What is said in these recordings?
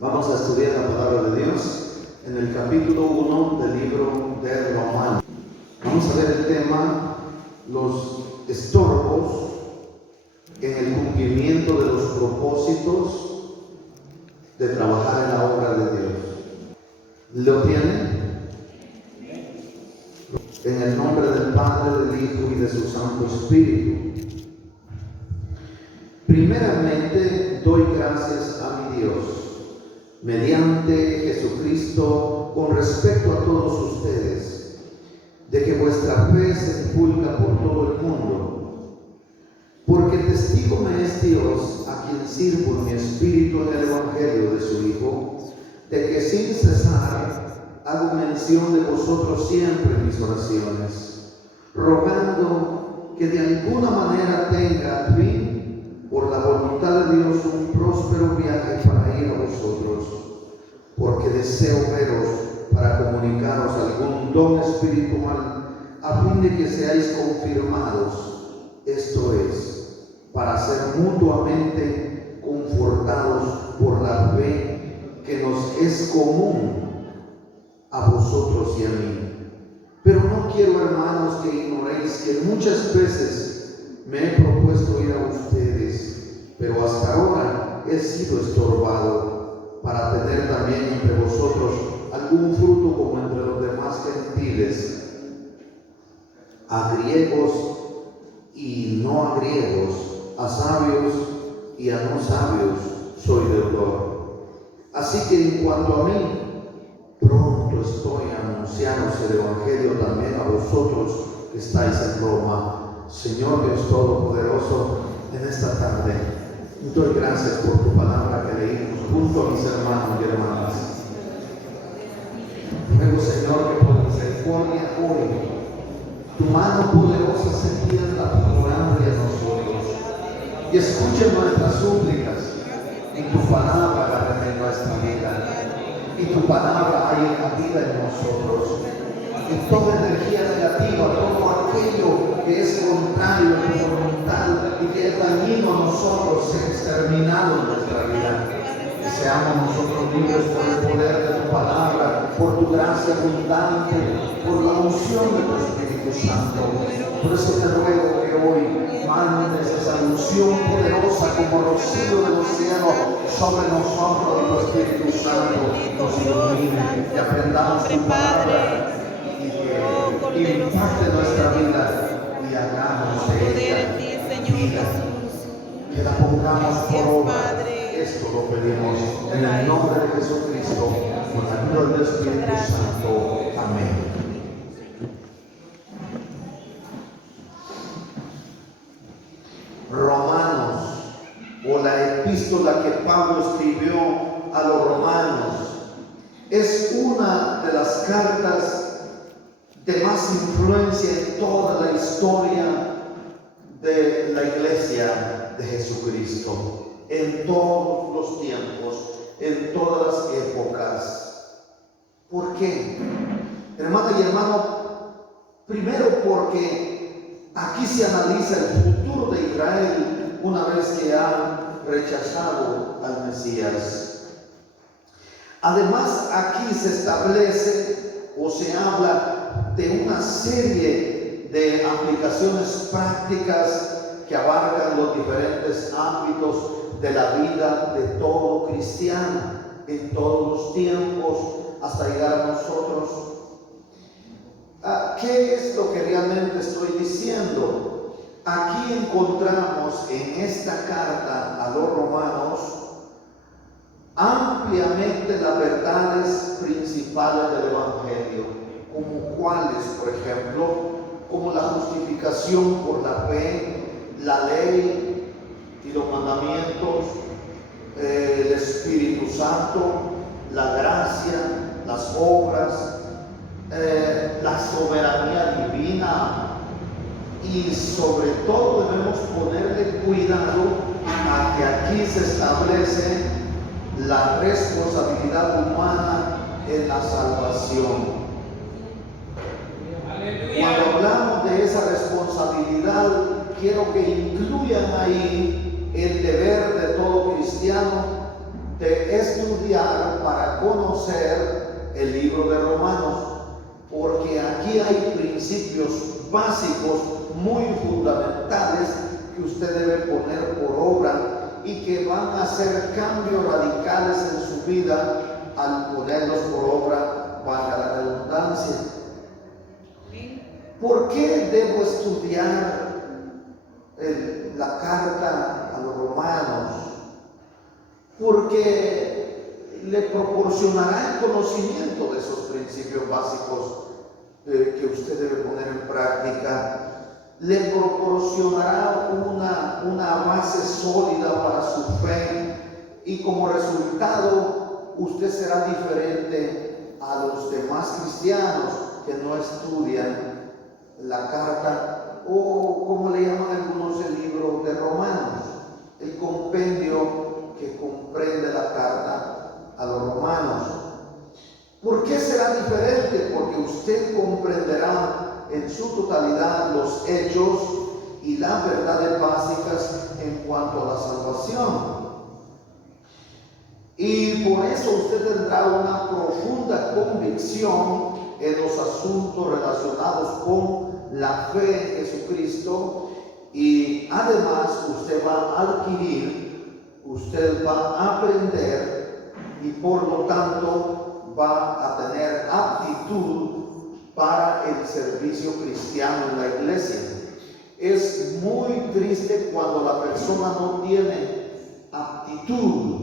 Vamos a estudiar la palabra de Dios en el capítulo 1 del libro de Romanos. Vamos a ver el tema, los estorbos en el cumplimiento de los propósitos de trabajar en la obra de Dios. ¿Lo tienen? En el nombre del Padre, del Hijo y de su Santo Espíritu. Primeramente doy gracias a mi Dios, mediante Jesucristo, con respecto a todos ustedes, de que vuestra fe se divulga por todo el mundo, porque testigo me es Dios, a quien sirvo en mi espíritu en el Evangelio de su Hijo, de que sin cesar hago mención de vosotros siempre en mis oraciones, rogando que de alguna manera tenga al fin, por la voluntad de Dios, un próspero viaje para ir a vosotros, porque deseo veros para comunicaros algún don espiritual, a fin de que seáis confirmados, esto es, para ser mutuamente confortados por la fe que nos es común a vosotros y a mí. Pero no quiero, hermanos, que ignoréis que muchas veces me he propuesto ir a ustedes, pero hasta ahora he sido estorbado para tener también entre vosotros algún fruto como entre los demás gentiles, a griegos y no a griegos, a sabios y a no sabios soy deudor. Así que en cuanto a mí, pronto estoy a anunciaros el Evangelio también a vosotros que estáis en Roma. Señor Dios Todopoderoso, en esta tarde doy gracias por tu palabra que leímos junto a mis hermanos y hermanas. Ruego, Señor, que por misericordia hoy tu mano poderosa se tienda por hambre a nosotros y escuche nuestras súplicas. En tu palabra agarre nuestra vida y tu palabra hay vida en nosotros. Y toda energía negativa, todo aquello que es contrario a tu voluntad y que es dañino a nosotros, sea exterminado en nuestra vida. Que seamos nosotros libres por el poder de tu palabra, por tu gracia abundante, por la unción de tu Espíritu Santo. Por eso te ruego que hoy mandes esa unción poderosa como rocío de los cielos sobre nosotros y tu Espíritu Santo nos ilumine, que aprendamos tu palabra y impacte nuestra vida y hagamos de ella vida, que la pongamos por obra. Esto lo pedimos en el nombre de Jesucristo, con la ayuda del Espíritu Santo. Amén. Romanos, o la epístola que Pablo escribió a los romanos, es una de las cartas de más influencia en toda la historia de la iglesia de Jesucristo, en todos los tiempos, en todas las épocas. ¿Por qué? Hermana y hermano, primero porque aquí se analiza el futuro de Israel una vez que han rechazado al Mesías. Además, aquí se establece o se habla de una serie de aplicaciones prácticas que abarcan los diferentes ámbitos de la vida de todo cristiano en todos los tiempos hasta llegar a nosotros. ¿Qué es lo que realmente estoy diciendo? Aquí encontramos en esta carta a los romanos ampliamente las verdades principales del Evangelio, como cuáles, por ejemplo, como la justificación por la fe, la ley y los mandamientos, el Espíritu Santo, la gracia, las obras, la soberanía divina, y sobre todo debemos ponerle cuidado a que aquí se establece la responsabilidad humana en la salvación. Cuando hablamos de esa responsabilidad, quiero que incluyan ahí el deber de todo cristiano de estudiar para conocer el libro de Romanos, porque aquí hay principios básicos muy fundamentales que usted debe poner por obra y que van a hacer cambios radicales en su vida al ponerlos por obra, valga la redundancia. ¿Por qué debo estudiar la carta a los romanos? Porque le proporcionará el conocimiento de esos principios básicos que usted debe poner en práctica. Le proporcionará una base sólida para su fe, y como resultado usted será diferente a los demás cristianos que no estudian la carta, o como le llaman algunos el libro de Romanos, el compendio que comprende la carta a los romanos. ¿Por qué será diferente? Porque usted comprenderá en su totalidad los hechos y las verdades básicas en cuanto a la salvación. Y por eso usted tendrá una profunda convicción en los asuntos relacionados con la fe en Jesucristo, y además usted va a adquirir, usted va a aprender, y por lo tanto va a tener aptitud para el servicio cristiano en la iglesia. Es muy triste cuando la persona no tiene aptitud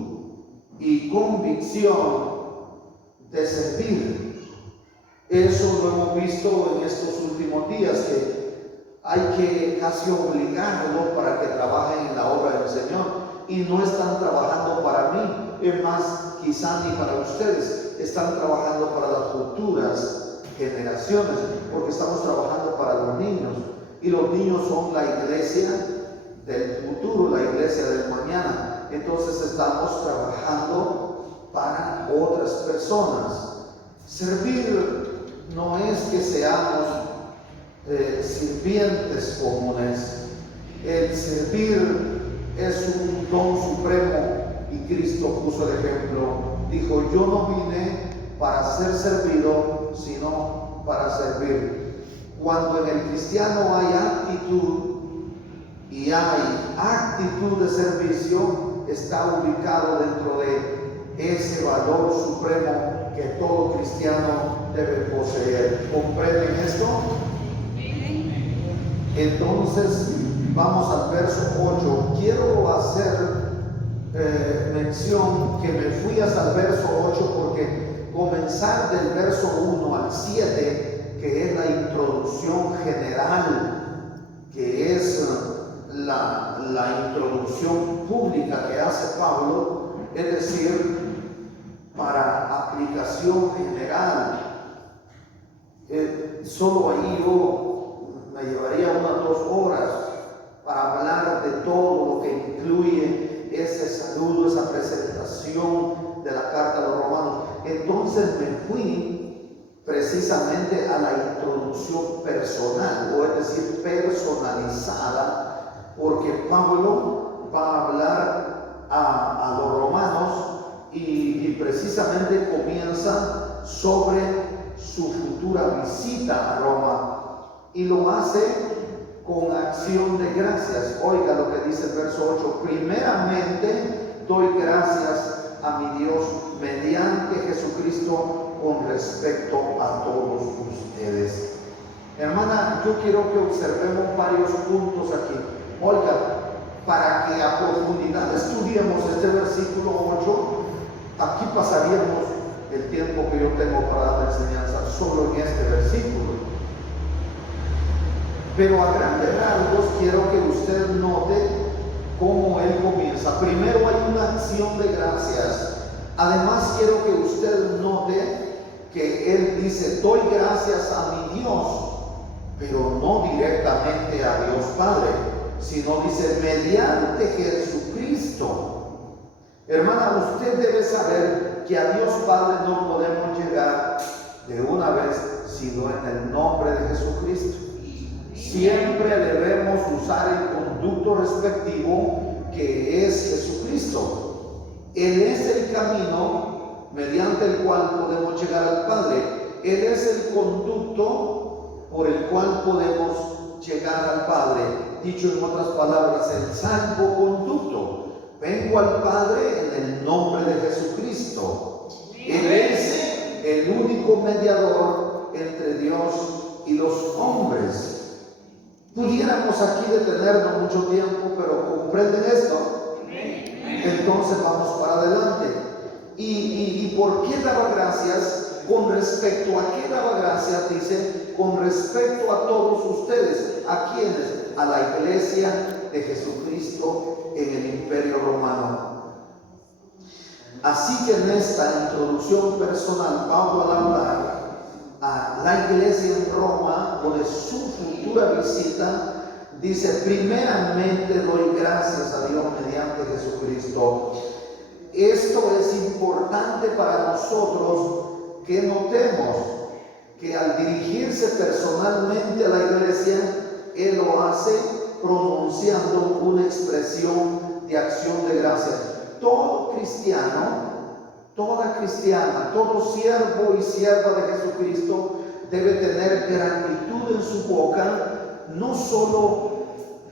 y convicción de servir. Eso lo hemos visto en estos últimos días, que hay que casi obligarlo para que trabajen en la obra del Señor, y no están trabajando para mí, es más, quizá ni para ustedes, están trabajando para las futuras generaciones, porque estamos trabajando para los niños, y los niños son la iglesia del futuro, la iglesia del mañana. Entonces estamos trabajando para otras personas. Servir no es que seamos sirvientes comunes. El servir es un don supremo, y Cristo puso el ejemplo. Dijo: yo no vine para ser servido, sino para servir. Cuando en el cristiano hay actitud y hay actitud de servicio, está ubicado dentro de ese valor supremo que todo cristiano debe poseer. ¿Comprenden esto? Entonces vamos al verso 8. Quiero hacer mención que me fui hasta el verso 8 porque comenzar del verso 1 al 7, que es la introducción general, que es la introducción pública que hace Pablo, es decir, para aplicación general, solo ahí yo me llevaría unas 2 horas para hablar de todo lo que incluye ese saludo, esa presentación de la carta a los romanos. Entonces me fui precisamente a la introducción personal, o es decir, personalizada, porque Pablo va a hablar a los romanos y precisamente comienza sobre su futura visita a Roma, y lo hace con acción de gracias. Oiga lo que dice el verso 8: primeramente doy gracias a mi Dios mediante Jesucristo con respecto a todos ustedes. Hermana, yo quiero que observemos varios puntos aquí. Oiga, para que a profundidad estudiemos este versículo 8, aquí pasaríamos el tiempo que yo tengo para dar la enseñanza solo en este versículo. Pero a grandes rasgos quiero que usted note cómo él comienza. Primero hay una acción de gracias. Además quiero que usted note que él dice: doy gracias a mi Dios, pero no directamente a Dios Padre, sino dice mediante Jesucristo. Hermana, usted debe saber que a Dios Padre no podemos llegar de una vez, sino en el nombre de Jesucristo. Siempre debemos usar el conducto respectivo, que es Jesucristo. Él es el camino mediante el cual podemos llegar al Padre. Él es el conducto por el cual podemos llegar al Padre. Dicho en otras palabras, el salvoconducto. Vengo al Padre en el nombre de Jesucristo. Él es el único mediador entre Dios y los hombres. Pudiéramos aquí detenernos mucho tiempo, pero ¿comprenden esto? Entonces vamos para adelante. ¿Y por qué daba gracias? Con respecto a qué daba gracias, dice, con respecto a todos ustedes. ¿A quiénes? A la iglesia de Jesucristo en el Imperio Romano. Así que en esta introducción personal, Pablo al hablar a la iglesia en Roma o de su futura visita, dice: primeramente doy gracias a Dios mediante Jesucristo. Esto es importante para nosotros que notemos que al dirigirse personalmente a la iglesia, Él lo hace pronunciando una expresión de acción de gracias. Todo cristiano, toda cristiana, todo siervo y sierva de Jesucristo debe tener gratitud en su boca. No solo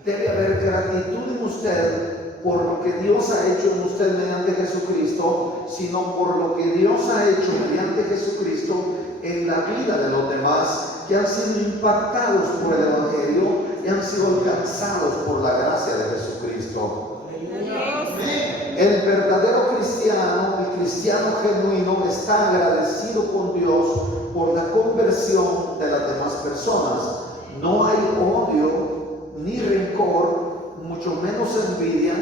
debe haber gratitud en usted por lo que Dios ha hecho en usted mediante Jesucristo, sino por lo que Dios ha hecho mediante Jesucristo en la vida de los demás que han sido impactados por el Evangelio y han sido alcanzados por la gracia de Jesucristo. El verdadero cristiano, el cristiano genuino, está agradecido con Dios por la conversión de las demás personas. No hay odio ni rencor, mucho menos envidia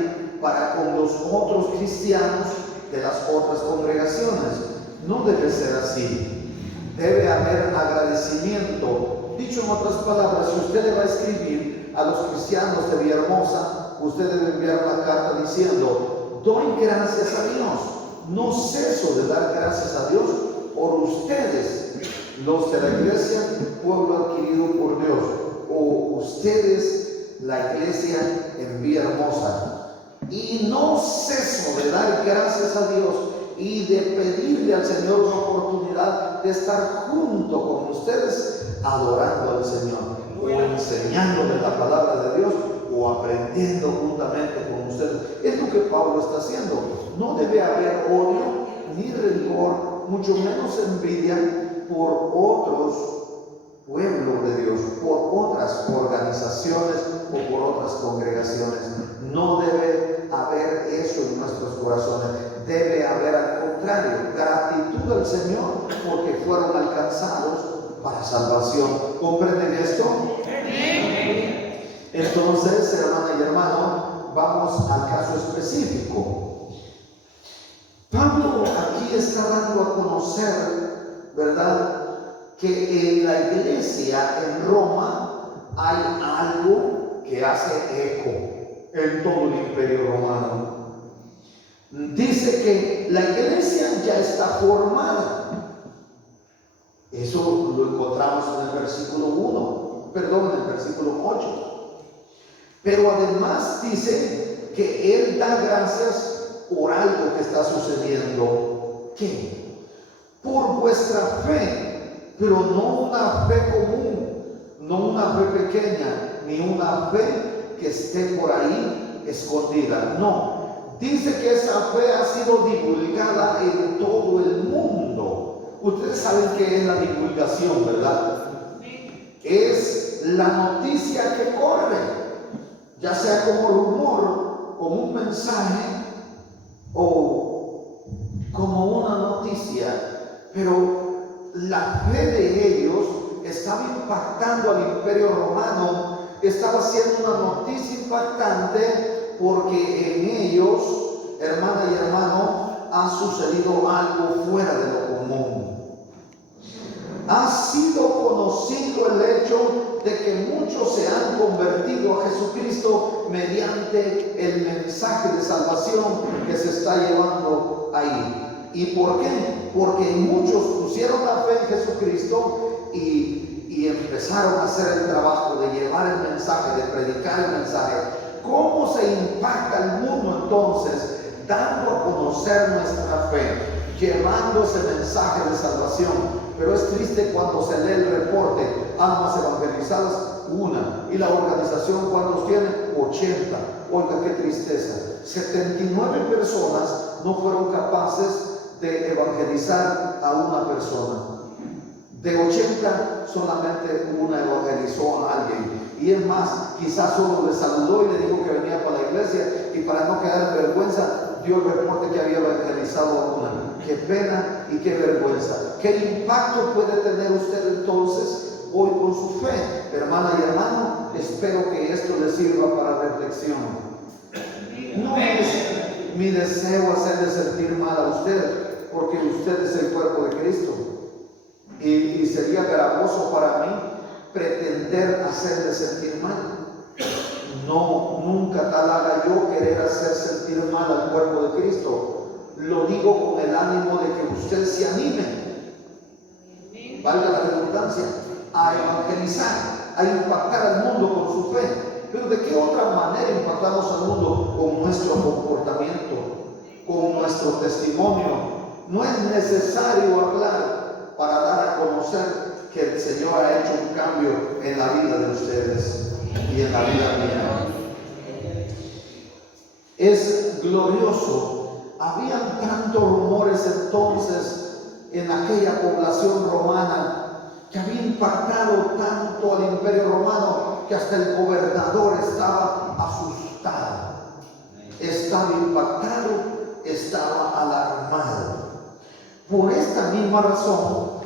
para con los otros cristianos de las otras congregaciones. No debe ser así. Debe haber agradecimiento. Dicho en otras palabras, si usted le va a escribir a los cristianos de Villahermosa, usted debe enviar una carta diciendo: doy gracias a Dios, no ceso de dar gracias a Dios por ustedes, los de la iglesia, pueblo adquirido por Dios, o ustedes, la iglesia en Villahermosa. Y no ceso de dar gracias a Dios y de pedirle al Señor una oportunidad de estar junto con ustedes, adorando al Señor, o enseñándoles la palabra de Dios, o aprendiendo juntamente con ustedes. Es lo que Pablo está haciendo. No debe haber odio ni rencor, mucho menos envidia por otros pueblos de Dios, por otras organizaciones o por otras congregaciones. No debe haber eso en nuestros corazones. Debe haber, al contrario, gratitud al Señor porque fueron alcanzados para salvación. ¿Comprenden esto? Entonces, hermana y hermano, vamos al caso específico. Pablo aquí está dando a conocer, ¿verdad?, que en la iglesia en Roma hay algo que hace eco en todo el Imperio Romano. Dice que la iglesia ya está formada. Eso lo encontramos en el versículo 1, perdón, en el versículo 8. Pero además dice que Él da gracias por algo que está sucediendo. ¿Qué? Por vuestra fe. Pero no una fe común, no una fe pequeña, ni una fe que esté por ahí escondida. No, dice que esa fe ha sido divulgada en todo el mundo. Ustedes saben qué es la divulgación, ¿verdad? Es la noticia que corre, ya sea como rumor, como un mensaje o como una noticia, pero la fe de ellos estaba impactando al Imperio Romano, estaba siendo una noticia impactante porque en ellos, hermana y hermano, ha sucedido algo fuera de lo común. Ha sido conocido el hecho de que muchos se han convertido a Jesucristo mediante el mensaje de salvación que se está llevando ahí. ¿Y por qué? Porque muchos pusieron la fe en Jesucristo y empezaron a hacer el trabajo de llevar el mensaje, de predicar el mensaje. ¿Cómo se impacta el mundo entonces dando a conocer nuestra fe, llevando ese mensaje de salvación. Pero es triste cuando se lee el reporte, almas evangelizadas, 1, y la organización, ¿cuántos tiene? 80. Oiga, qué tristeza. 79 personas no fueron capaces de evangelizar a una persona. De 80, solamente una evangelizó a alguien. Y es más, quizás solo le saludó y le dijo que venía para la iglesia, y para no quedar en vergüenza, dio el reporte que había evangelizado a una. Qué pena y qué vergüenza. ¿Qué impacto puede tener usted entonces hoy con su fe? Hermana y hermano, espero que esto le sirva para reflexión. No es mi deseo hacerle sentir mal a usted, porque usted es el cuerpo de Cristo. Y sería gravoso para mí pretender hacerle sentir mal. No, nunca tal haga yo querer hacer sentir mal al cuerpo de Cristo. Lo digo con el ánimo de que usted se anime, valga la redundancia, a evangelizar, a impactar al mundo con su fe. Pero ¿de qué otra manera impactamos al mundo? Con nuestro comportamiento, con nuestro testimonio. No es necesario hablar para dar a conocer que el Señor ha hecho un cambio en la vida de ustedes y en la vida mía. Es glorioso. Habían tantos rumores entonces en aquella población romana que había impactado tanto al imperio romano que hasta el gobernador estaba asustado, estaba impactado, estaba alarmado. Por esta misma razón,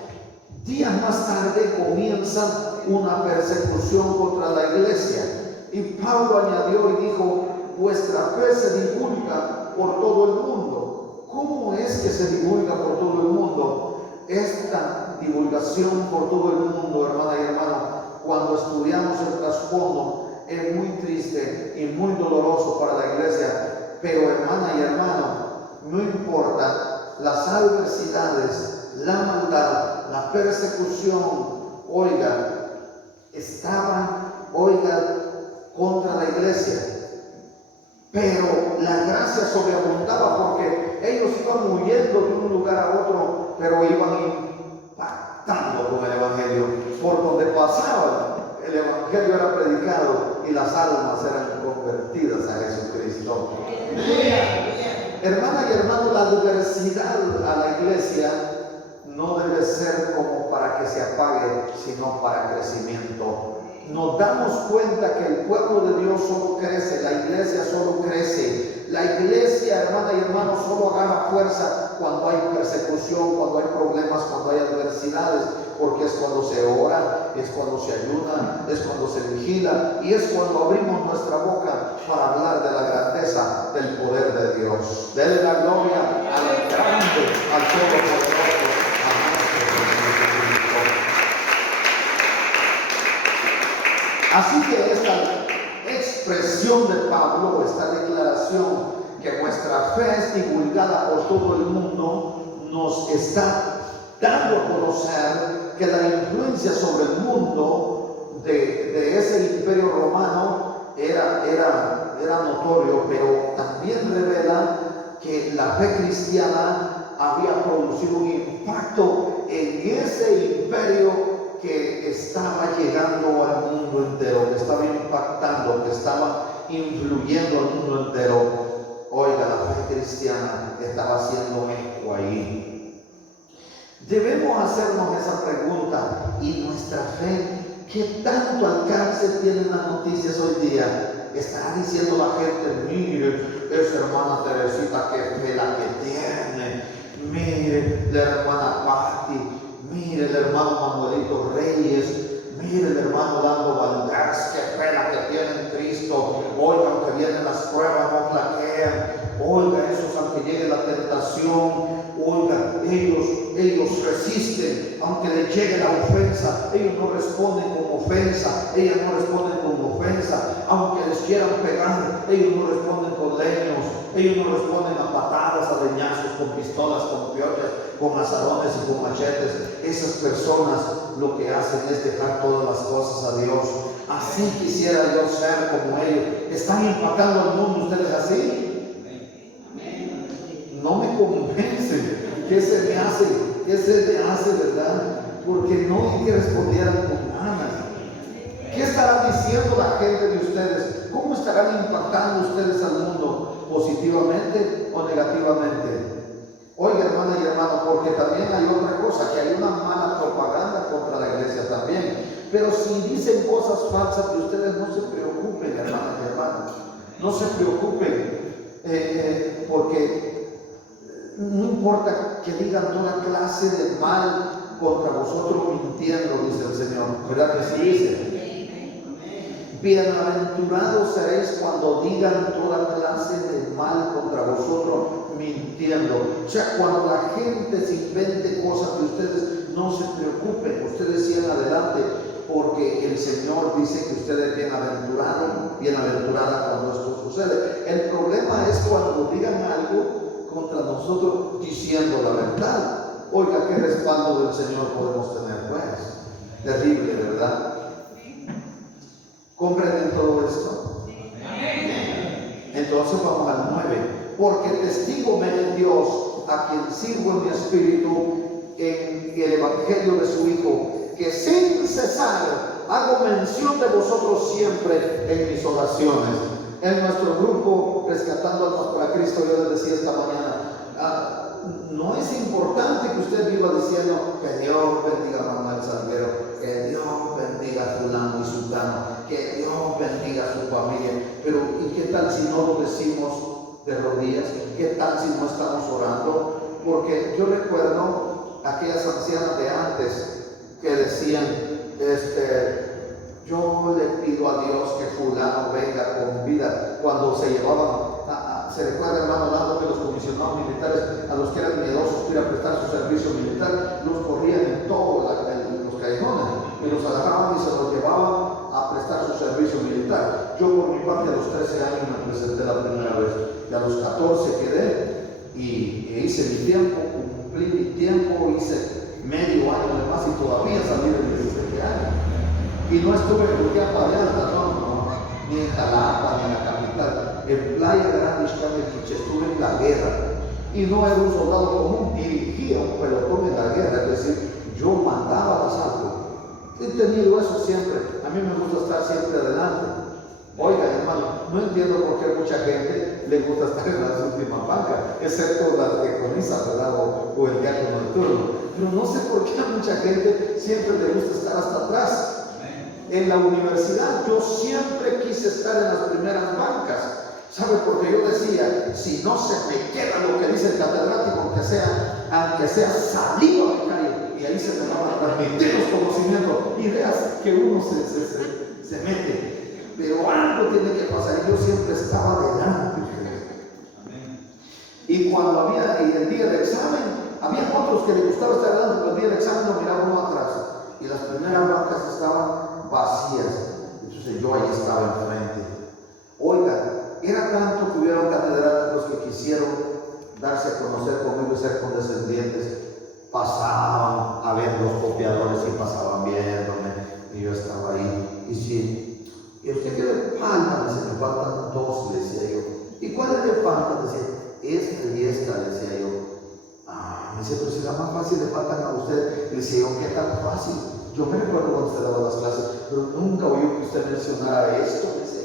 días más tarde comienza una persecución contra la iglesia, y Pablo añadió y dijo: vuestra fe se divulga por todo el mundo. ¿Cómo es que se divulga por todo el mundo? Esta divulgación por todo el mundo, hermana y hermano, cuando estudiamos el trasfondo, es muy triste y muy doloroso para la iglesia. Pero hermana y hermano, no importa las adversidades, la maldad, la persecución, estaban, contra la iglesia. Pero la gracia sobreabundaba, porque ellos iban huyendo de un lugar a otro, pero iban impactando con el evangelio. Por donde pasaban, el evangelio era predicado y las almas eran convertidas a Jesucristo. Hermana y hermano, la adversidad a la iglesia no debe ser como para que se apague, sino para crecimiento. Nos damos cuenta que el pueblo de Dios solo crece, la iglesia solo crece. La iglesia, hermana y hermano, solo agarra fuerza cuando hay persecución, cuando hay problemas, cuando hay adversidades, porque es cuando se ora, es cuando se ayuda, es cuando se vigila, y es cuando abrimos nuestra boca para hablar de la grandeza del poder de Dios. Dele la gloria al grande, al todopoderoso, a nuestro Señor Jesucristo. Así que esta expresión de Pablo, esta declaración que vuestra fe es divulgada por todo el mundo, nos está dando a conocer que la influencia sobre el mundo de ese imperio romano era notorio, pero también revela que la fe cristiana había producido un impacto en ese imperio que estaba llegando al mundo entero, que estaba impactando, que estaba influyendo al mundo entero. La fe cristiana estaba haciendo eco ahí. Debemos hacernos esa pregunta: ¿y nuestra fe qué tanto alcance tienen las noticias hoy día? Estará diciendo la gente: mire, esa hermana Teresita, qué fe la que tiene, mire, la hermana Patti, mire el hermano Manuelito Reyes, mire el hermano Dando Valdés, qué fe la que tiene en Cristo. Aunque vienen las pruebas, no flaquean. Esos, aunque llegue la tentación, ellos resisten. Aunque les llegue la ofensa, ellos no responden con ofensa. Ellas no responden con ofensa. Aunque les quieran pegar, ellos no responden con leños. Ellos no responden a patadas, a leñazos, con pistolas, con piochas, con azadones y con machetes. Esas personas lo que hacen es dejar todas las cosas a Dios. Así quisiera yo ser como ellos. ¿Están impactando al mundo ustedes así? ¿Qué se me hace? ¿Qué se me hace, verdad? Porque no hay que respondieran con ganas. ¿Qué estarán diciendo la gente de ustedes? ¿Cómo estarán impactando ustedes al mundo? ¿Positivamente o negativamente? Oiga, hermana y hermano, porque también hay otra cosa, que hay una mala propaganda contra la iglesia también. Pero si dicen cosas falsas de ustedes, no se preocupen, hermanas y hermanos. No se preocupen, porque no importa que digan toda clase de mal contra vosotros mintiendo, dice el Señor. ¿Verdad que sí dice? Bienaventurados seréis cuando digan toda clase de mal contra vosotros mintiendo. O sea, cuando la gente se invente cosas de ustedes, no se preocupen, ustedes sigan adelante, porque el Señor dice que ustedes bienaventurados, bienaventurada cuando esto sucede. El problema es cuando digan algo contra nosotros diciendo la verdad. Oiga, ¿qué respaldo del Señor podemos tener? Pues, terrible, ¿verdad? ¿Comprenden todo esto? Entonces vamos al 9. Porque testigo me es Dios, a quien sirvo en mi espíritu, en el evangelio de su Hijo, que sin cesar hago mención de vosotros siempre en mis oraciones. En nuestro grupo Rescatando Almas para Cristo, yo les decía esta mañana, no es importante que usted viva diciendo que Dios bendiga a Manuel Salguero, que Dios bendiga a fulano y sultano, que Dios bendiga a su familia. Pero ¿y qué tal si no lo decimos de rodillas? ¿Qué tal si no estamos orando? Porque yo recuerdo aquellas ancianas de antes que decían, yo le pido a Dios que fulano venga con vida. Cuando se llevaban, se recuerda, hermano Lando, que los comisionados militares, a los que eran miedosos para prestar su servicio militar, los corrían en todos los callejones y los agarraban y se los llevaban a prestar su servicio militar. Yo por mi parte a los 13 años me presenté la primera vez y a los 14 quedé y hice mi tiempo, cumplí mi tiempo, hice medio año de más y todavía salí de mis 17 años. Y no estuve en Turquía Paleanta, no, ni en Jalapa, ni en la capital. En Playa Grande, estuve en la guerra. Y no era un soldado común, dirigía un pelotón en la guerra, es decir, yo mandaba al asalto. He tenido eso siempre. A mí me gusta estar siempre adelante. Oiga, hermano, no entiendo por qué mucha gente le gusta estar en las últimas bancas, excepto las de Conisa, ¿verdad? O el diácono de turno. Pero no sé por qué a mucha gente siempre le gusta estar hasta atrás. En la universidad yo siempre quise estar en las primeras bancas. ¿Sabe? Porque yo decía, si no se me queda lo que dice el catedrático, aunque sea salido de calle, y ahí se me van a transmitir los conocimientos, ideas que uno se mete. Pero algo tiene que pasar, y yo siempre estaba delante. Y cuando había el día del examen, había otros que les gustaba estar delante, pero el día del examen no miraba uno atrás. Y las primeras bancas estaban vacías. Entonces yo ahí estaba enfrente. Oiga, era tanto que hubieron catedráticos que quisieron darse a conocer conmigo y ser condescendientes. Pasaban a ver los copiadores y pasaban viéndome. Y yo estaba ahí. Y sí, ¿y a usted qué le falta? Me faltan 2, le decía yo. ¿Y cuáles le faltan? Decía, esta y esta, le decía yo. Me decía, pero si la más fácil le faltan a usted. Le decía yo, ¿qué tan fácil? Yo me recuerdo cuando usted daba las clases, pero nunca oí que usted mencionara esto. Me decía,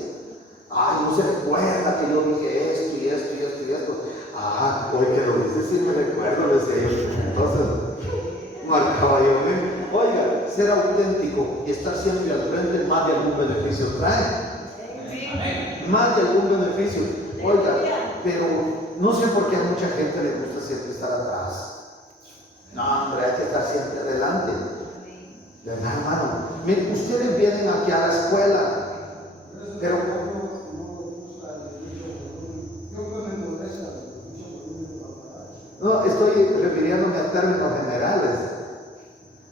no se recuerda que yo dije esto y esto y esto y esto. Hoy que lo dice, sí me recuerdo, le decía yo. Entonces, marcaba yo, oiga, ser auténtico y estar siempre al frente, más de algún beneficio trae. Más de algún beneficio. Oiga, pero no sé por qué a mucha gente le gusta siempre estar atrás. No, hombre, hay que estar siempre adelante. ¿Verdad, hermano? Miren, ustedes vienen aquí a la escuela, pero no, estoy refiriéndome a términos generales.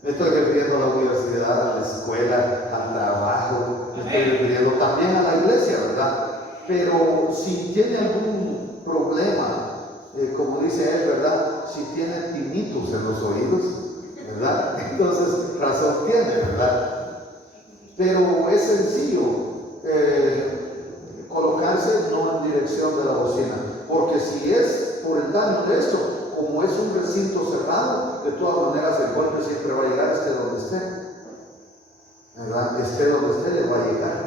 Me estoy refiriendo a la universidad, a la escuela, al trabajo. Me estoy refiriendo también a la iglesia, ¿verdad? Pero si tiene algún problema, como dice él, ¿verdad? Si tiene tinnitus en los oídos, ¿verdad? Entonces, razón tiene, ¿verdad? Pero es sencillo colocarse no en dirección de la bocina, porque si es por el daño de esto, como es un recinto cerrado, de todas maneras el golpe siempre va a llegar, esté donde esté, ¿verdad? Esté donde esté, le va a llegar,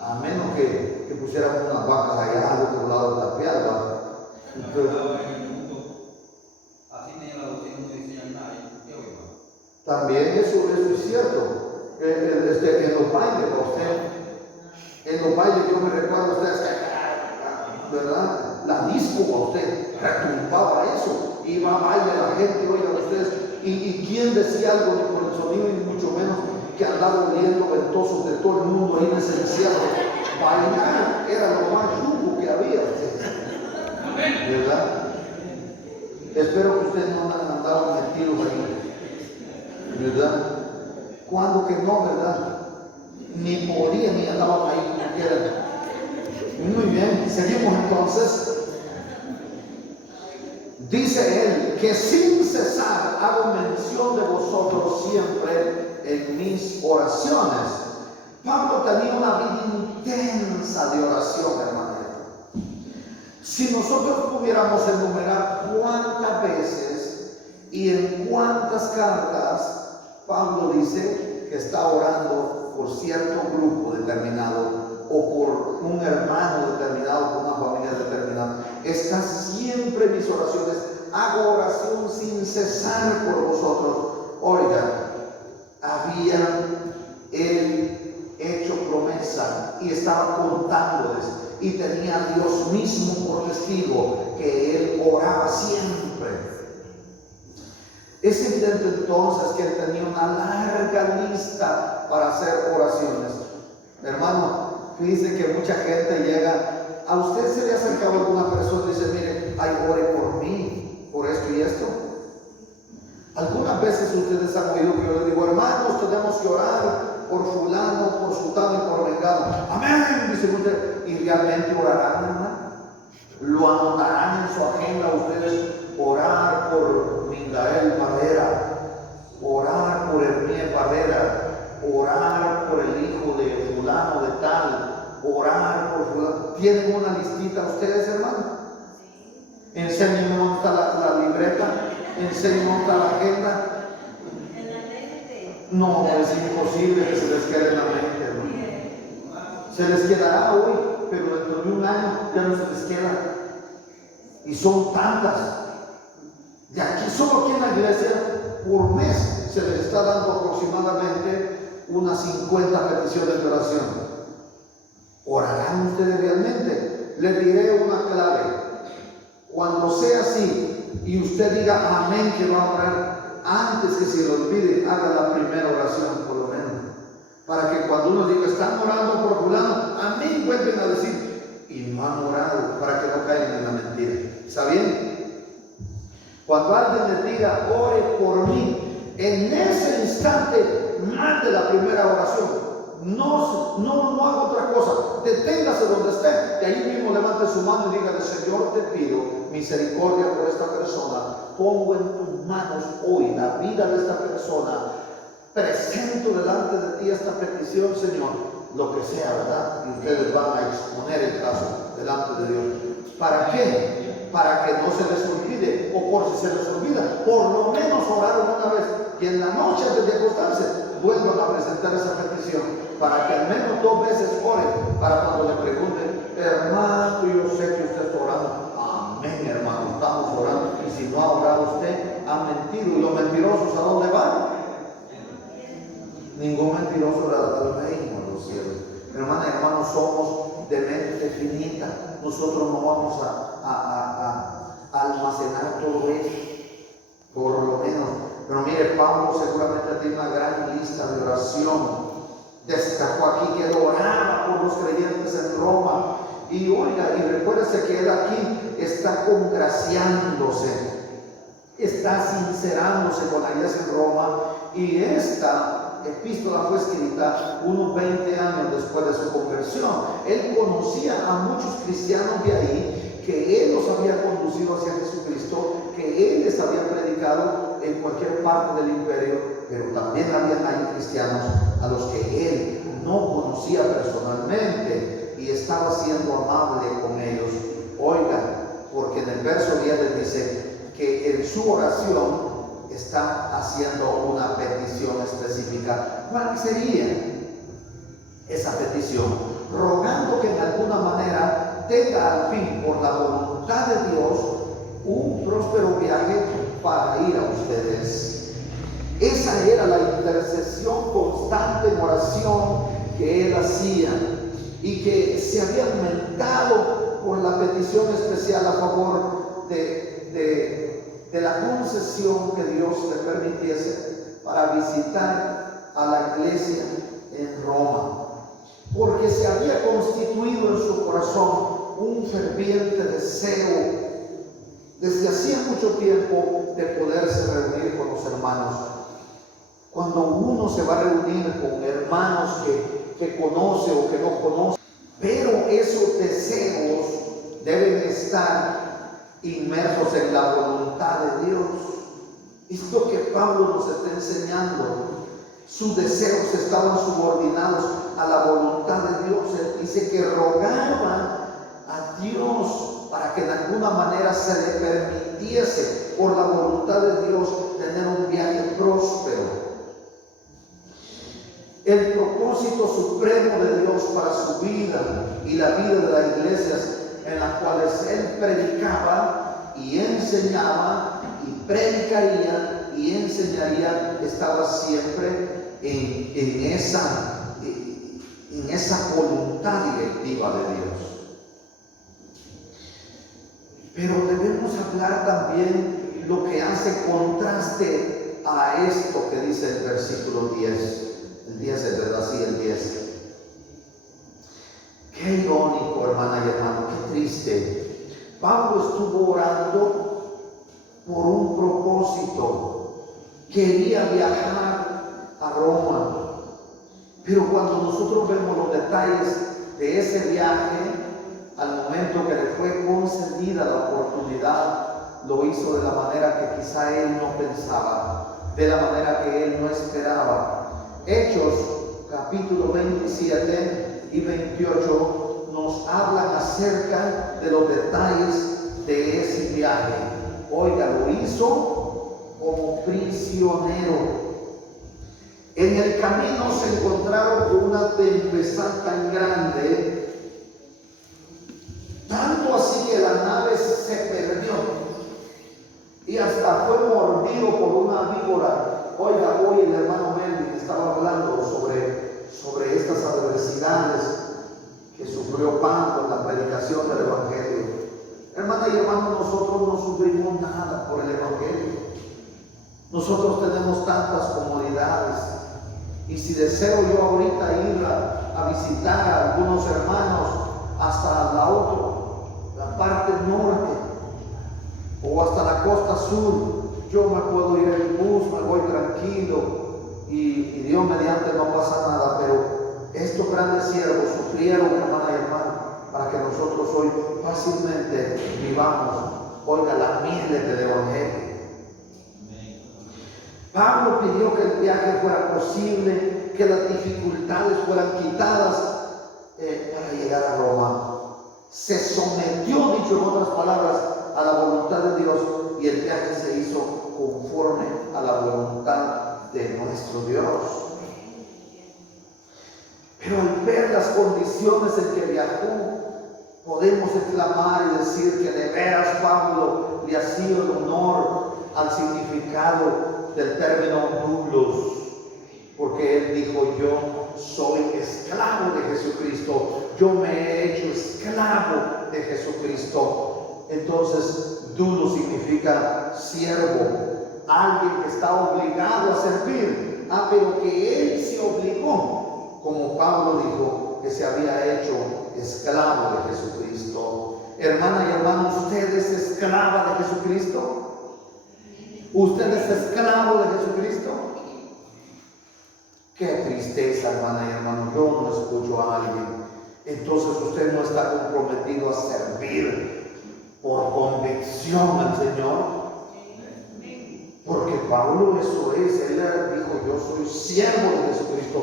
a menos que pusiéramos unas vacas allá al otro lado de la piedra. También eso es cierto. En los bailes, en los bailes yo me recuerdo ustedes, ¿verdad? La disco a usted retumbaba eso, iba a baile la gente, oigan ustedes, y quién decía algo ni por el sonido ni mucho menos que andaba oliendo ventosos de todo el mundo ahí en ese encierro. Bailar era lo más yugo que había, ¿verdad? Espero que ustedes no han andado metidos ahí, ¿verdad? Cuando que no, ¿verdad? Ni podían ni andaban ahí como quieran. Muy bien, seguimos entonces. Dice él que sin cesar hago mención de vosotros siempre en mis oraciones. Pablo tenía una vida intensa de oración, hermano. Si nosotros pudiéramos enumerar cuántas veces y en cuántas cartas Pablo dice que está orando por cierto grupo determinado o por un hermano determinado, por una familia determinada, está siempre en mis oraciones. Hago oración sin cesar por vosotros. Oigan, había él hecho promesa y estaba contándoles y tenía a Dios mismo por testigo que él oraba siempre. Es evidente entonces que él tenía una larga lista para hacer oraciones. Hermano, fíjense que mucha gente llega, a usted se le ha acercado alguna persona y dice, mire, ay, ore por mí, por esto y esto. Algunas veces ustedes han oído que yo les digo, hermanos, tenemos que orar por fulano, por sultano y por vengano. Amén, dice usted, y realmente orarán, hermano. Lo anotarán en su agenda ustedes, orar por Mingael Padera, orar por Hermía Padera, orar por el hijo de fulano de tal, orar por fulano. ¿Tienen una listita ustedes, hermano? Enséñenme dónde está la libreta, enséñenme dónde está la agenda. No, es imposible que se les quede en la mente, hermano. Se les quedará hoy, pero dentro de un año ya no se les queda. Y son tantas. De aquí, solo aquí en la iglesia, por mes se les está dando aproximadamente unas 50 peticiones de oración. ¿Orarán ustedes realmente? Les diré una clave. Cuando sea así y usted diga amén que va a orar, antes que se le olvide, haga la primera oración por lo menos. Para que cuando uno diga, están orando por fulano, amén, vuelven a decir, y no han orado, para que no caigan en la mentira. ¿Está bien? Cuando alguien le diga, ore por mí, en ese instante, mande la primera oración. No haga otra cosa. Deténgase donde esté. Y ahí mismo levante su mano y dígale, Señor, te pido misericordia por esta persona. Pongo en tus manos hoy la vida de esta persona. Presento delante de ti esta petición, Señor. Lo que sea, ¿verdad? Y ustedes van a exponer el caso delante de Dios. ¿Para qué? Para que no se les olvide, o por si se les olvida, por lo menos oraron una vez, y en la noche antes de acostarse vuelvan a presentar esa petición, para que al menos 2 veces oren, para cuando le pregunten, hermano, yo sé que usted está orando. Amén, hermano, estamos orando, y si no ha orado usted, ha mentido. ¿Y los mentirosos a dónde van? Ningún mentiroso le da el reino a los cielos. Hermana y hermanos, somos de mente finita. Nosotros no vamos a almacenar todo eso, por lo menos. Pero mire, Pablo seguramente tiene una gran lista de oración. Destacó aquí que él oraba por los creyentes en Roma. Y oiga, y recuérdese que él aquí está congraciándose, está sincerándose con la iglesia en Roma. Y esta epístola fue escrita unos 20 años después de su conversión. Él conocía a muchos cristianos de ahí, que él los había conducido hacia Jesucristo, que él les había predicado en cualquier parte del imperio, pero también había ahí cristianos a los que él no conocía personalmente y estaba siendo amable con ellos. Oigan, porque en el verso 10 les dice, que en su oración está haciendo una petición específica. ¿Cuál sería esa petición? Rogando que en alguna manera tenga al fin, por la voluntad de Dios, un próspero viaje para ir a ustedes. Esa era la intercesión constante en oración que él hacía y que se había aumentado por la petición especial a favor de la concesión que Dios le permitiese para visitar a la iglesia en Roma, porque se había constituido en su corazón un ferviente deseo desde hacía mucho tiempo de poderse reunir con los hermanos. Cuando uno se va a reunir con hermanos que conoce o que no conoce, pero esos deseos deben estar inmersos en la voluntad de Dios. Esto que Pablo nos está enseñando, sus deseos estaban subordinados a la voluntad de Dios. Él dice que rogaban a Dios para que de alguna manera se le permitiese por la voluntad de Dios tener un viaje próspero. El propósito supremo de Dios para su vida y la vida de las iglesias en las cuales él predicaba y enseñaba y predicaría y enseñaría estaba siempre en esa voluntad directiva de Dios. Pero debemos hablar también lo que hace contraste a esto que dice el versículo 10. El 10 es verdad, sí, el 10. Qué irónico, hermana y hermano, qué triste. Pablo estuvo orando por un propósito. Quería viajar a Roma. Pero cuando nosotros vemos los detalles de ese viaje, al momento que le fue concedida la oportunidad, lo hizo de la manera que quizá él no pensaba, de la manera que él no esperaba. Hechos capítulo 27 y 28 nos hablan acerca de los detalles de ese viaje. Oiga, lo hizo como prisionero. En el camino se encontraron con una tempestad tan grande, tanto así que la nave se perdió y hasta fue mordido por una víbora. Oiga, hoy el hermano Melvin estaba hablando sobre estas adversidades que sufrió Pablo en la predicación del Evangelio. Hermana y hermano, nosotros no sufrimos nada por el Evangelio. Nosotros tenemos tantas comodidades. Y si deseo yo ahorita ir a visitar a algunos hermanos hasta la parte norte o hasta la costa sur, yo me puedo ir en bus, me voy tranquilo y Dios mediante no pasa nada. Pero estos grandes siervos sufrieron, hermana y hermano, para que nosotros hoy fácilmente vivamos, oiga, las mieles del Evangelio. Pablo pidió que el viaje fuera posible, que las dificultades fueran quitadas para llegar a Roma. Se sometió, dicho en otras palabras, a la voluntad de Dios y el viaje se hizo conforme a la voluntad de nuestro Dios. Pero al ver las condiciones en que viajó, podemos exclamar y decir que de veras Pablo le ha sido el honor al significado del término doulos, porque él dijo: yo soy esclavo de Jesucristo, yo me he hecho esclavo de Jesucristo. Entonces doulos significa siervo, alguien que está obligado a servir, pero que él se obligó, como Pablo dijo que se había hecho esclavo de Jesucristo. Hermana y hermano, ¿usted es esclava de Jesucristo? ¿Usted es esclavo de Jesucristo? Qué tristeza, hermana y hermano, yo no escucho a alguien. Entonces usted no está comprometido a servir por convicción al Señor. Porque Pablo eso es, él dijo: yo soy siervo de Jesucristo,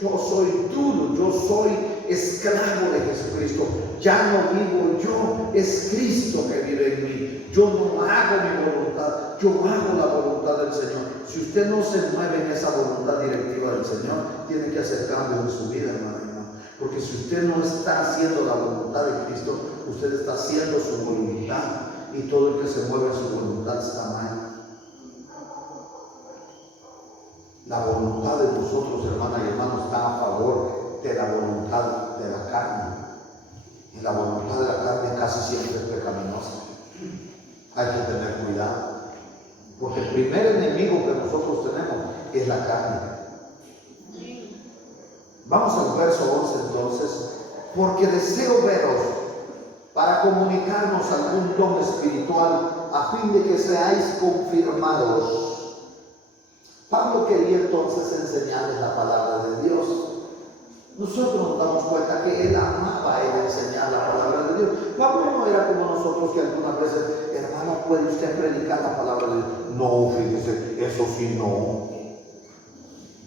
yo soy duro, yo soy esclavo de Jesucristo. Ya no vivo yo, es Cristo que vive en mí. Yo no hago mi voluntad, yo hago la voluntad del Señor. Si usted no se mueve en esa voluntad directiva del Señor, tiene que hacer cambios en su vida, hermano. Porque si usted no está haciendo la voluntad de Cristo, usted está haciendo su voluntad. Y todo el que se mueve en su voluntad está mal. La voluntad de nosotros, hermanas y hermanos, está a favor de la voluntad de la carne. Y la voluntad de la carne casi siempre es pecaminosa. Hay que tener cuidado. Porque el primer enemigo que nosotros tenemos es la carne. Vamos al verso 11 entonces. Porque deseo veros para comunicarnos algún don espiritual a fin de que seáis confirmados. Pablo quería entonces enseñarles la palabra de Dios. Nosotros nos damos cuenta que él amaba enseñar la palabra de Dios. Pablo no era como nosotros que algunas veces, hermano, ¿puede usted predicar la palabra de Dios? No, fíjese, eso sí no,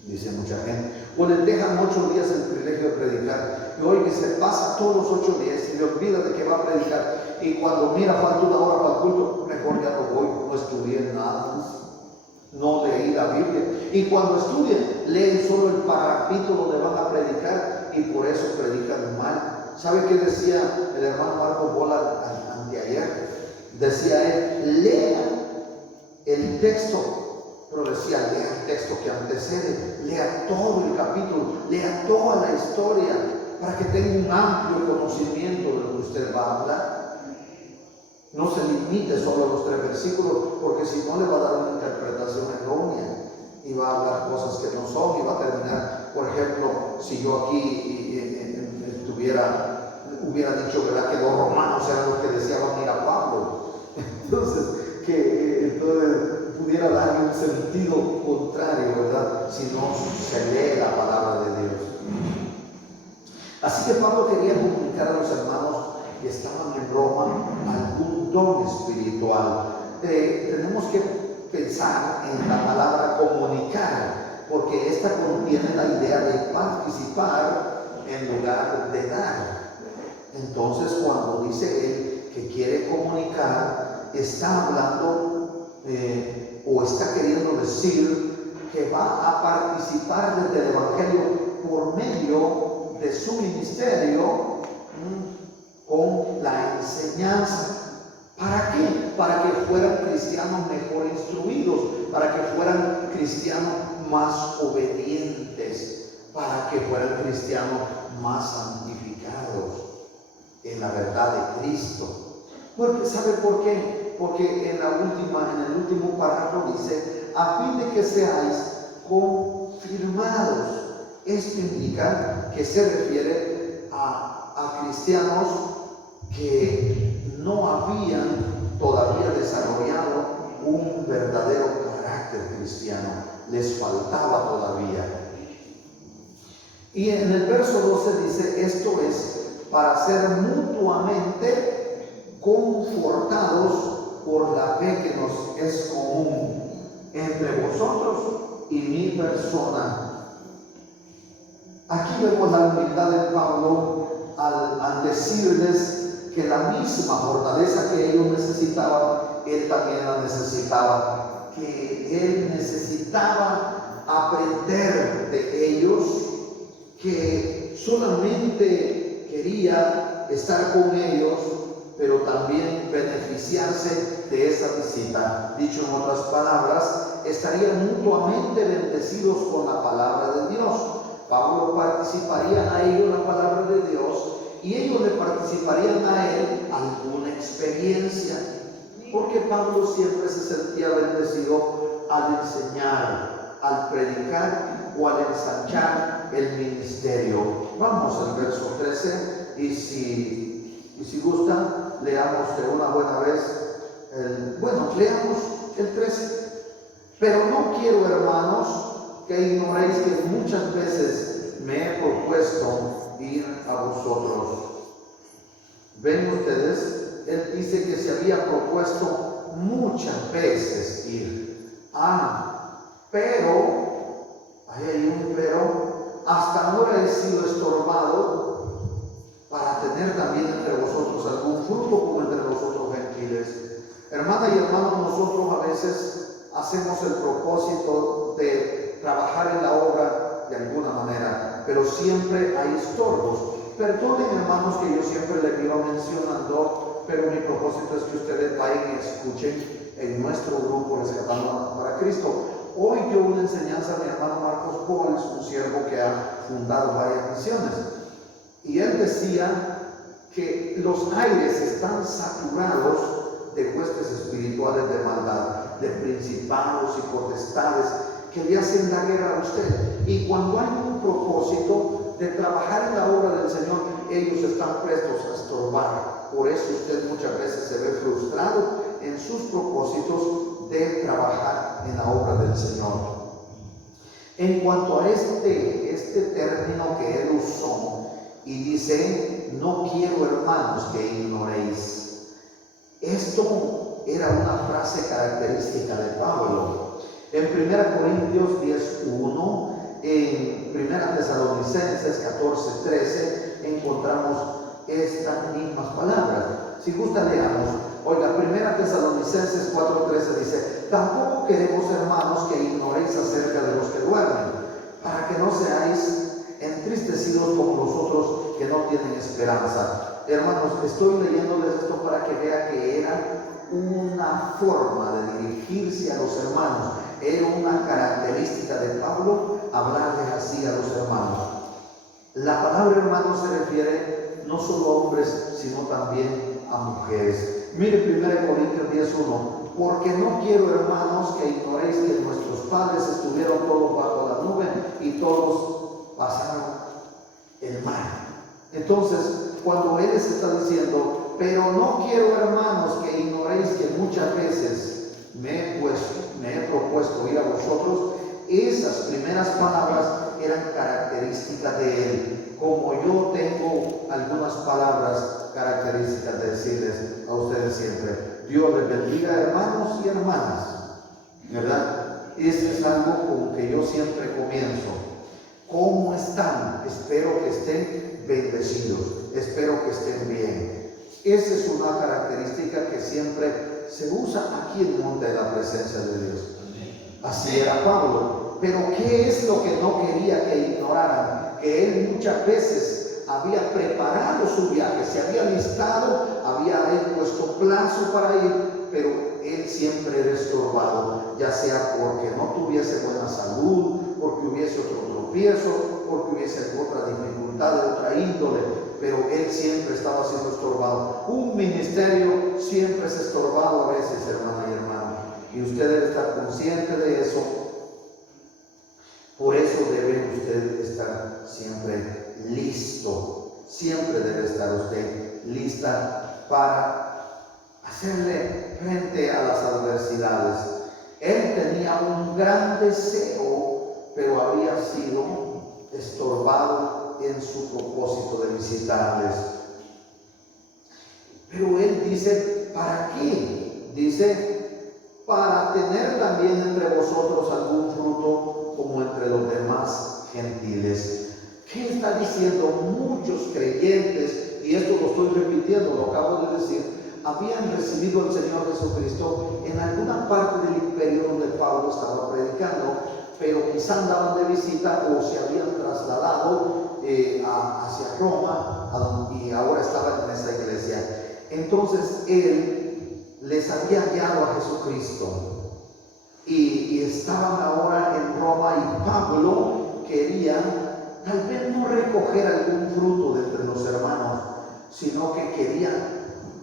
dice mucha gente. O les dejan 8 días el privilegio de predicar. Y hoy se pasa todos los 8 días y se olvida de que va a predicar. Y cuando mira, falta una hora para el culto, mejor ya no voy, no estudié nada. No leí la Biblia. Y cuando estudian, leen solo el parrafito donde van a predicar y por eso predican mal. ¿Sabe qué decía el hermano Marcos Bola anteayer? Decía él, lea el texto, pero decía, lea el texto que antecede, lea todo el capítulo, lea toda la historia, para que tenga un amplio conocimiento de lo que usted va a hablar. No se limite solo a los 3 versículos, porque si no le va a dar una interpretación errónea y va a hablar cosas que no son y va a terminar, por ejemplo, si yo aquí hubiera dicho, ¿verdad?, que los romanos eran los que decían ir a Pablo, entonces pudiera darle un sentido contrario, ¿verdad?, si no se lee la palabra de Dios. Así que Pablo quería comunicar a los hermanos que estaban en Roma algún don espiritual. Tenemos que pensar en la palabra comunicar, porque esta contiene la idea de participar en lugar de dar. Entonces, cuando dice él que quiere comunicar, está hablando o está queriendo decir que va a participar desde el Evangelio por medio de su ministerio, con la enseñanza. ¿Para qué? Para que fueran cristianos mejor instruidos, para que fueran cristianos más obedientes, para que fueran cristianos más santificados en la verdad de Cristo. Porque, ¿sabe por qué? Porque en el último párrafo dice, a fin de que seáis confirmados. Esto indica que se refiere a cristianos que no habían todavía desarrollado un verdadero carácter cristiano, les faltaba todavía. Y en el verso 12 dice, esto es para ser mutuamente confortados por la fe que nos es común entre vosotros y mi persona. Aquí vemos la humildad de Pablo al decirles que la misma fortaleza que ellos necesitaban, él también la necesitaba, que él necesitaba aprender de ellos, que solamente quería estar con ellos, pero también beneficiarse de esa visita. Dicho en otras palabras, estarían mutuamente bendecidos con la palabra de Dios. Pablo participaría a ellos la palabra de Dios y ellos le participarían a él alguna experiencia, porque Pablo siempre se sentía bendecido al enseñar, al predicar o al ensanchar el ministerio. Vamos al verso 13 y si gustan, leamos de una buena vez leamos el 13. Pero no quiero, hermanos, que ignoréis que muchas veces me he propuesto ir a vosotros. Ven ustedes, él dice que se había propuesto muchas veces ir. Pero, ahí hay un pero, hasta ahora he sido estorbado para tener también entre vosotros algún fruto como entre los otros gentiles. Hermana y hermano, nosotros a veces hacemos el propósito de trabajar en la obra de alguna manera, pero siempre hay estorbos. Perdonen, hermanos, que yo siempre les vivo mencionando, pero mi propósito es que ustedes vayan y escuchen en nuestro grupo Rescatando para Cristo. Hoy dio una enseñanza a mi hermano Marcos Boles, un siervo que ha fundado varias misiones, y él decía que los aires están saturados de huestes espirituales de maldad, de principados y potestades que le hacen la guerra a usted. Y cuando hay un propósito de trabajar en la obra del Señor, ellos están prestos a estorbar. Por eso usted muchas veces se ve frustrado en sus propósitos de trabajar en la obra del Señor. En cuanto a este término que él usó, y dice, no quiero, hermanos, que ignoréis. Esto era una frase característica de Pablo. En 1 Corintios 10:1, en 1 Tesalonicenses 14:13, encontramos estas mismas palabras. Si gusta, leamos. Oiga, 1 Tesalonicenses 4:13 dice, tampoco queremos, hermanos, que ignoréis acerca de los que duermen, para que no seáis entristecidos como los otros que no tienen esperanza. Hermanos, estoy leyéndoles esto para que vean que era una forma de dirigirse a los hermanos, era una característica de Pablo hablarles así a los hermanos. La palabra hermano se refiere no solo a hombres, sino también a mujeres. Mire 1 Corintios 10:1, porque no quiero, hermanos, que ignoréis que nuestros padres estuvieron todos bajo la nube y todos pasaron el mar. Entonces, cuando él les está diciendo, pero no quiero, hermanos, que ignoréis que muchas veces me he propuesto ir a vosotros, esas primeras palabras eran características de él, como yo tengo algunas palabras características de decirles a ustedes siempre. Dios les bendiga, hermanos y hermanas, ¿verdad? Eso es algo con que yo siempre comienzo. ¿Cómo están? Espero que estén bendecidos, espero que estén bien. Esa es una característica que siempre se usa aquí en el monte de la presencia de Dios. Así era Pablo. Pero ¿qué es lo que no quería que ignoraran? Que él muchas veces había preparado su viaje, se había listado, había él puesto plazo para ir, pero él siempre era estorbado, ya sea porque no tuviese buena salud, porque hubiese otro tropiezo, porque hubiese otra dificultad de otra índole, pero él siempre estaba siendo estorbado. Un ministerio siempre es estorbado a veces, hermana y hermano, y usted debe estar consciente de eso. Por eso debe usted estar siempre listo, siempre debe estar usted lista para hacerle frente a las adversidades. Él tenía un gran deseo, pero había sido estorbado en su propósito de visitarles. Pero él dice, ¿para qué? Dice, para tener también entre vosotros algún fruto como entre los demás gentiles. ¿Qué está diciendo? Muchos creyentes, y esto lo estoy repitiendo, lo acabo de decir, habían recibido al Señor Jesucristo en alguna parte del imperio donde Pablo estaba predicando, pero quizá andaban de visita o se habían trasladado hacia Roma y ahora estaban en esa iglesia. Entonces él les había guiado a Jesucristo y estaban ahora en Roma, y Pablo quería tal vez no recoger algún fruto de entre los hermanos, sino que quería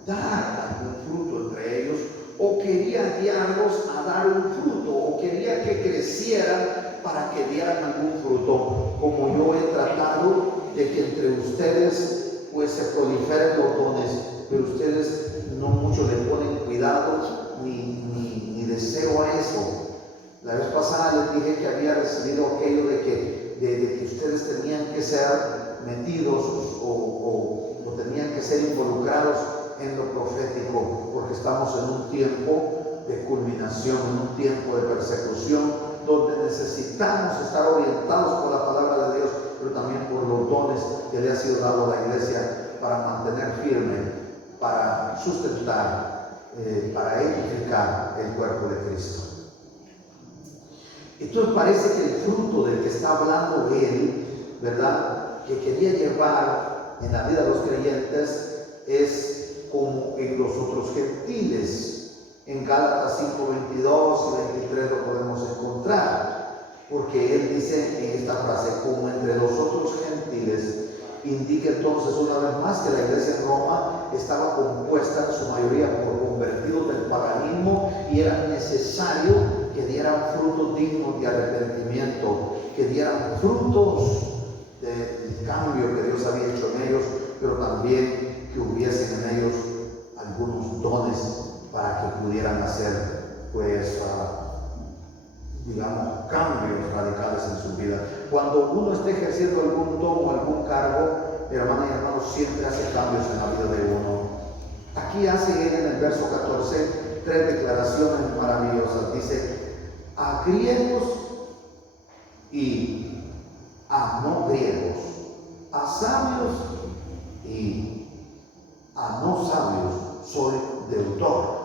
dar algún fruto entre ellos, o quería guiarlos a dar un fruto, o quería que crecieran para que dieran algún fruto. Como yo he tratado de que entre ustedes pues se proliferen los dones, pero ustedes no mucho le ponen cuidado ni deseo a eso. La vez pasada les dije que había recibido aquello de que ustedes tenían que ser metidos o tenían que ser involucrados en lo profético, porque estamos en un tiempo de culminación, en un tiempo de persecución, donde necesitamos estar orientados por la palabra de Dios, pero también por los dones que le ha sido dado a la iglesia para mantener firme, para sustentar, para edificar el cuerpo de Cristo. Entonces parece que el fruto del que está hablando él, ¿verdad?, que quería llevar en la vida de los creyentes es como en los otros gentiles. En Gálatas 5:22 y 23 lo podemos encontrar, porque él dice en esta frase, como entre los otros gentiles. Indica entonces una vez más que la iglesia en Roma estaba compuesta en su mayoría por convertidos del paganismo y era necesario que dieran frutos dignos de arrepentimiento, que dieran frutos del cambio que Dios había hecho en ellos, pero también que hubiesen en ellos algunos dones para que pudieran hacer, pues, digamos, cambios radicales en su vida. Cuando uno esté ejerciendo algún don o algún cargo, hermanas y hermanos, siempre hace cambios en la vida de uno. Aquí hace él en el verso 14 tres declaraciones maravillosas. Dice, a griegos y a no griegos, a sabios y a no sabios, soy deutor.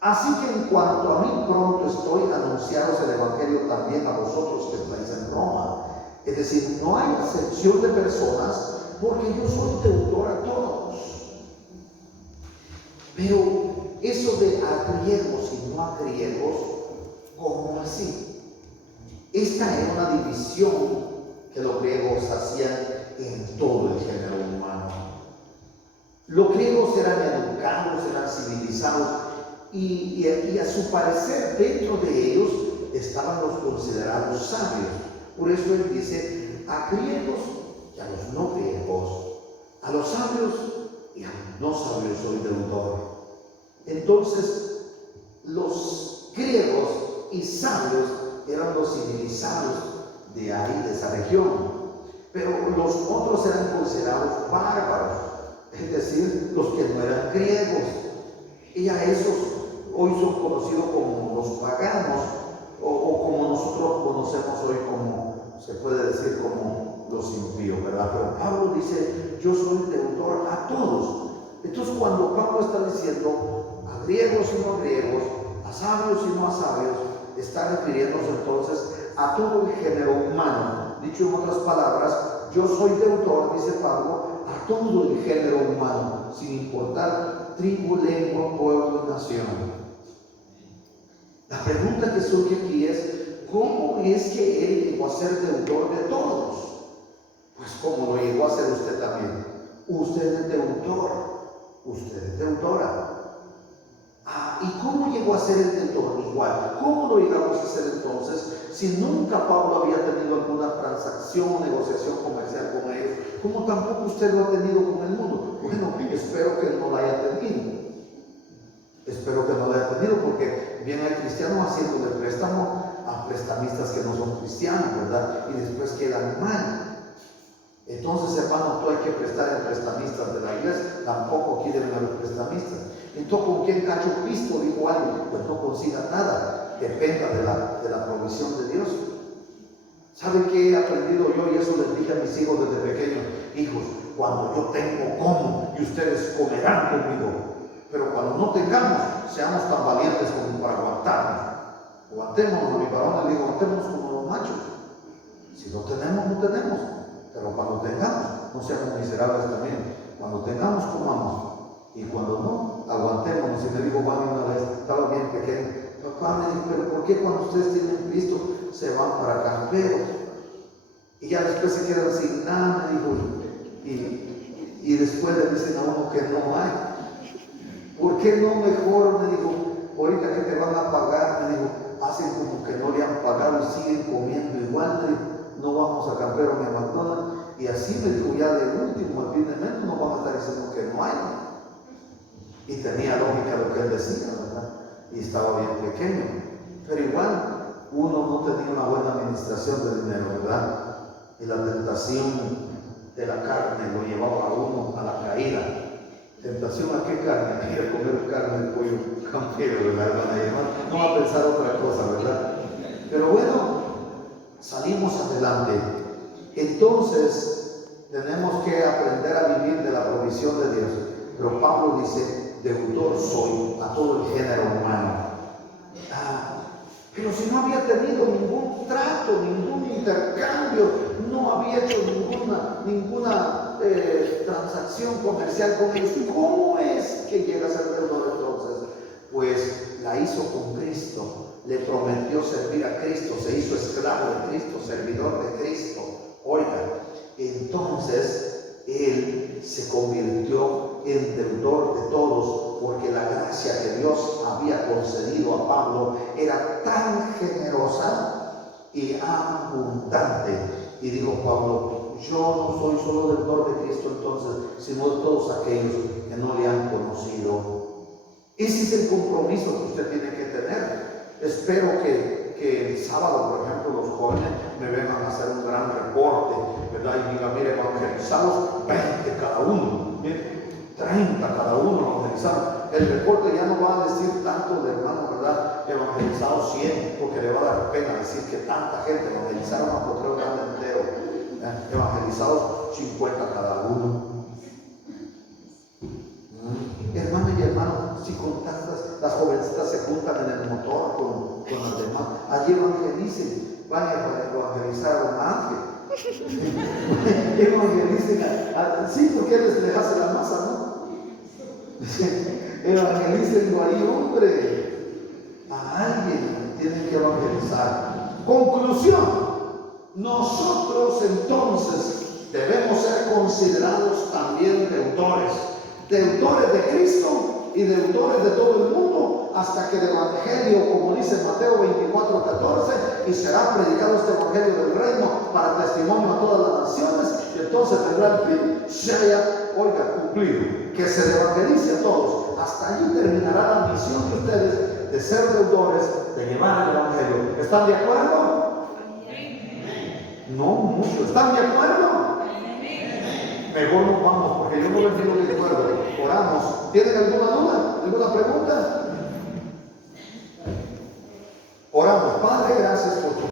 Así que en cuanto a mí, pronto estoy anunciados el evangelio también a vosotros que estáis en Roma. Es decir, no hay acepción de personas, porque yo soy deutor a todos. Pero eso de a griegos y no a griegos, ¿cómo así? Esta era una división que los griegos hacían en todo el género humano. Los griegos eran educados, eran civilizados, y a su parecer dentro de ellos estaban los considerados sabios. Por eso él dice, a griegos y a los no griegos, a los sabios y a los no sabios soy deudor. Entonces, los griegos y sabios eran los civilizados de ahí, de esa región, pero los otros eran considerados bárbaros, es decir, los que no eran griegos, y a esos hoy son conocidos como los paganos, o como nosotros conocemos hoy como, se puede decir, como los impíos, ¿verdad? Pero Pablo dice, yo soy deudor a todos. Entonces cuando Pablo está diciendo a griegos y no griegos, a sabios y no a sabios, está refiriéndose entonces a todo el género humano. Dicho en otras palabras, yo soy deudor, dice Pablo, a todo el género humano, sin importar tribu, lengua, pueblo y nación. La pregunta que surge aquí es, ¿cómo es que él llegó a ser deudor de todos? Pues como lo llegó a ser usted también. Usted es deudor, usted es deudora. ¿Y cómo llegó a ser el deudor? Igual, ¿cómo lo llegamos a hacer entonces si nunca Pablo había tenido alguna transacción, negociación comercial con ellos? ¿Cómo tampoco usted lo ha tenido con el mundo? Bueno, espero que no lo haya tenido. Espero que no lo haya tenido, porque bien hay cristianos haciéndole préstamo a prestamistas que no son cristianos, ¿verdad? Y después quedan mal. Entonces, hermano, tú hay que prestar en prestamistas de la iglesia, tampoco quieren a los prestamistas. Entonces, ¿con quién cacho pisto? Dijo alguien, pues no consiga nada, dependa de la provisión de Dios. ¿Saben qué he aprendido yo? Y eso les dije a mis hijos desde pequeños: hijos, cuando yo tengo, como, y ustedes comerán conmigo. Pero cuando no tengamos, seamos tan valientes como para aguantarnos. Aguantémonos, mi varón, le digo, aguantémonos como los machos. Si no tenemos, no tenemos. Pero cuando tengamos, no seamos miserables también. Cuando tengamos, comamos. Y cuando no, aguantémonos. Y me dijo Juan una vez, estaba bien pequeño: papá, me dijo, pero ¿por qué cuando ustedes tienen Cristo se van para camperos? Y ya después se quedan sin nada, me dijo. Y después le dicen a uno que no hay. ¿Por qué no mejor, me dijo, ahorita que te van a pagar, me dijo, hacen como que no le han pagado y siguen comiendo igual? Me dijo, no vamos a camperos ni a McDonald's. Y así me dijo, ya de último, al fin de mes, no vamos a estar diciendo que no hay. Y tenía lógica lo que él decía, ¿verdad? Y estaba bien pequeño. Pero igual, uno no tenía una buena administración del dinero, ¿verdad? Y la tentación de la carne lo llevaba a uno a la caída. ¿Tentación a qué carne? Ir a comer carne de pollo campero, ¿verdad, hermana y hermano? No va a pensar otra cosa, ¿verdad? Pero bueno, salimos adelante. Entonces, tenemos que aprender a vivir de la provisión de Dios. Pero Pablo dice, deudor soy a todo el género humano. Pero si no había tenido ningún trato, ningún intercambio, no había hecho ninguna transacción comercial con ellos, ¿cómo es que llega a ser deudor entonces? Pues la hizo con Cristo, le prometió servir a Cristo, se hizo esclavo de Cristo, servidor de Cristo. Oiga, entonces él se convirtió en deudor de todos, porque la gracia que Dios había concedido a Pablo era tan generosa y abundante. Y dijo Pablo, yo no soy solo deudor de Cristo entonces, sino de todos aquellos que no le han conocido. Ese es el compromiso que usted tiene que tener. Espero que el sábado, por ejemplo, los jóvenes me vengan a hacer un gran reporte, ¿verdad? Y digan, mire, evangelizados 20 cada uno, mire, 30 cada uno evangelizados. El reporte ya no va a decir tanto de hermano, ¿verdad? Evangelizados 100, porque le va a dar pena decir que tanta gente evangelizaron a Potrero Grande entero. Evangelizados 50 cada uno. Hermano y hermano, si con tantas, las jovencitas se juntan en el motor con las demás, allí evangelicen, vayan a evangelizar a un ángel. Evangelicen sí, porque él les hace la masa, ¿no? Evangelicen ahí, hombre. A alguien tienen que evangelizar. Conclusión: nosotros entonces debemos ser considerados también deudores de Cristo y deudores de todo el mundo, hasta que el evangelio, como dice Mateo 24:14, y será predicado este evangelio del reino para testimonio a todas las naciones, y entonces tendrá el fin, se haya, oiga, cumplido, que se evangelice a todos. Hasta allí terminará la misión de ustedes de ser deudores, de llevar el evangelio. ¿Están de acuerdo? No mucho. ¿Están de acuerdo? Mejor nos vamos, porque yo no les digo de acuerdo. Oramos. ¿Tienen alguna duda? ¿Alguna pregunta? Oramos. Padre, gracias por tu